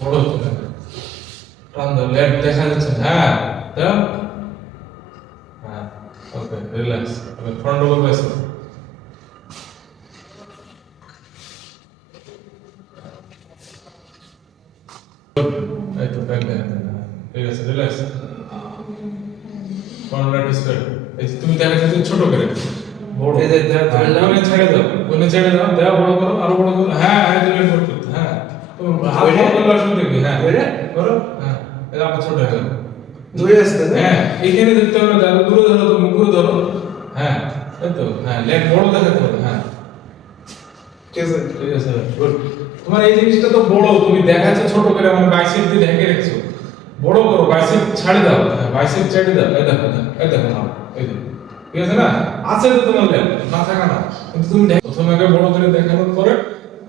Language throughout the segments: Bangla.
বড় হচ্ছে না, টান দাও, লেগ দেখা যাচ্ছে না, হ্যাঁ দাও, হ্যাঁ ওকে রিল্যাক্স, ওকে ফ্রন্ট ডবল বাইসেপ, এই তো ব্যাক দেখা যায় না, ঠিক আছে রিল্যাক্স, ফ্রন্ট রাইট স্কোয়ার, এই যে তুমি দেখা যাচ্ছে ছোট করে বড়, এই যে ধরলাম, কোণে ছেড়ে দাও, কোণে ছেড়ে দাও, দেওয়া বড় করো, আরো বড় করো, হ্যাঁ এই যে লেট করতে, হ্যাঁ তুমি হাত বড় করলে আসলে দেখবে, হ্যাঁ করো, হ্যাঁ এটা আবার ছোট হয়ে গেল, দূরে আসতে না? হ্যাঁ এইখানে দেখতে হবে না, আরো দূরে ধরো, তুমি মুখে ধরো, হ্যাঁ এই তো, হ্যাঁ লেগ বড় দেখাতে হবে, হ্যাঁ ঠিক আছে। ঠিক আছে গুড। তোমার এই জিনিসটা তো বড়, তুমি দেখাচ্ছ ছোট করে, মানে বাইসেপ দিয়ে ঢেকে রেখেছো, বড় করো, বাইসেপ ছাড়ে দাও, হ্যাঁ বাইসেপ ছেড়ে দাও, এই দেখো, এই দেখো না, এই দেখো, ঠিক আছে না, আছে তো তোমার লেগ, না থাকা না, কিন্তু তুমি প্রথমে আগে বড় করে দেখানোর পরে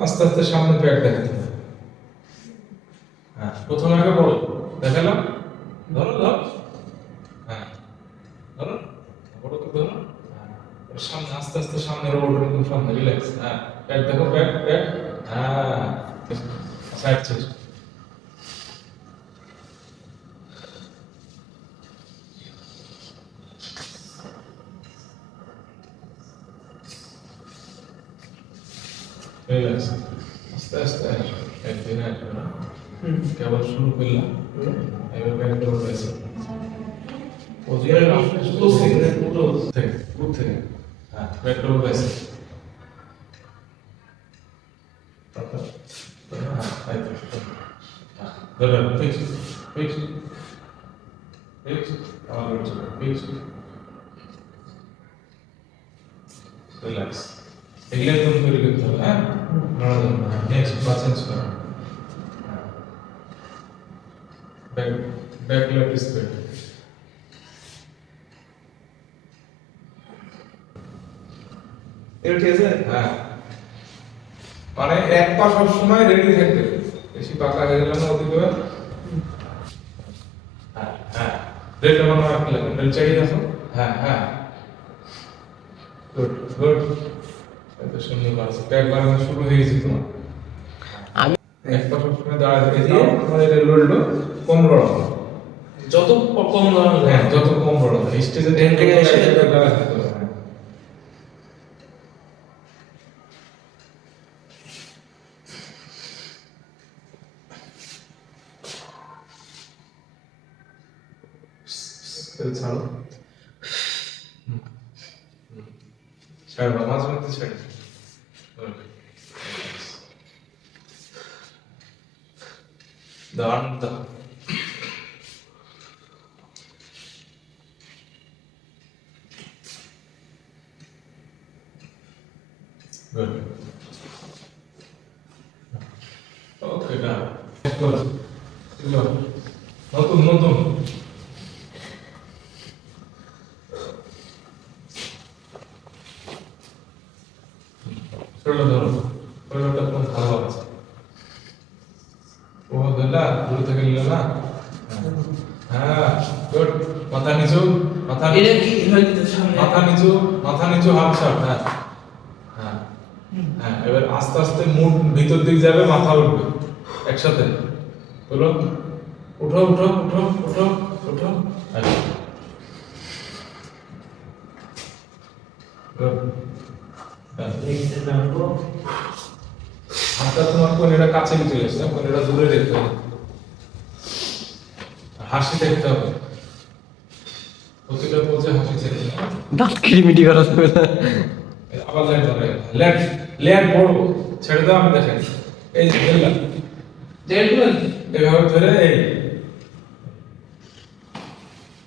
আস্তে আস্তে সামনে ব্যাক দেখাতে হবে, হ্যাঁ প্রথমে আগে বড় দেখালাম, ধরো ধরো, হ্যাঁ ধরো, বড় করে ধরো, হ্যাঁ সামনে আস্তে আস্তে সামনে রোড এরকম সামনে রিল্যাক্স, হ্যাঁ ব্যাক দেখো, ব্যাক ব্যাক, হ্যাঁ সাইড চেঞ্জ, রিল্যাক্স, আস্তে আস্তে একদিন আসবে না, কেবল শুরু করলাম, এবার ব্যাক ডবল বাইসেপ, এর পুরো থেকে পুরো থেকে উপর থেকে, হ্যাঁ ব্যাক ডবল বাইসেপ, তারপর হ্যাঁ এই তো, হ্যাঁ ধরো ফিক্স ফিক্স ফিক্স, আবার ফিক্স, রিল্যাক্স, এগুলো একদম তৈরি করতে হবে, হ্যাঁ নড়াচড়া না, নেক্সট পা চেঞ্জ করো, ব্যাক ব্যাক লেগ স্প্রেড, এটা ঠিক আছে। হ্যাঁ মানে এক পা সবসময় রেডি থাকবে, বেশি পাকা হয়ে গেল না ওদিকে, হ্যাঁ হ্যাঁ রেড বানানো রাখলে রেড চালিয়ে রাখো, হ্যাঁ হ্যাঁ গুড গুড, এত সুন্দর লাগছে, ব্যাক বানানো শুরু হয়ে গেছে তোমার, আমি এক পা সবসময় দাঁড়ায় থেকে দিয়ে তোমার এটা লোলটা কম লড়াবো, যত কম দাম হ্যাঁ যত কম লড়াবো, স্টেজে ট্রেন থেকে এসে দাঁড়ায় থাকতে হবে, হ্যাঁ তেল ছাড়ো, ছাড়ো না, মাঝে মধ্যে ছেড়ে দাঁড়ান দাও, গুড ওকে না নতুন নতুন শরীরটা ধরো, শরীরটা তোমার ভালো আছে, ও ধরলা দূরে থেকে নিল না, হ্যাঁ গুড, মাথা নিচু, মাথা এটা কি হয় দিতে সামনে মাথা নিচু, মাথা নিচু, হাত ছাড়, হ্যাঁ হ্যাঁ হ্যাঁ এবার আস্তে আস্তে মুখ ভিতর দিক যাবে, মাথা উঠবে একসাথে, বলো উঠো উঠো উঠো উঠো উঠো, আচ্ছা গুড, দেখতে থাকবো। হাতটা তোমার কোণেটা কাছে চলে এসছে, কোণেটা দূরে দেখতে হবে, হাসি দেখতে হবে, প্রতিটা বলছে হাসি দেখতে হবে, দাঁত কিরিমিটি করা যাবে না। আবার লেট ধরে, লেট লেট বড় ছেড়ে দাও, আমি দেখেন এই যে ধরলাম, দেখবেন এইভাবে ধরে এই,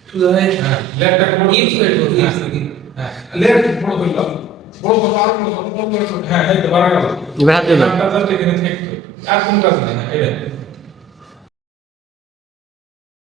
শুধু হয় হ্যাঁ লেটটাকে বড় ইপস বের করো, ইপস হ্যাঁ, কি হ্যাঁ লেট বড় করলাম, বড় করো, আরো বড় করো, বড় করো, হ্যাঁ এই তো বাড়া গেল, এবার হাত দিও না। জাস্ট এখানে থাকবে, আর কোন কাজ নাই, হ্যাঁ এটা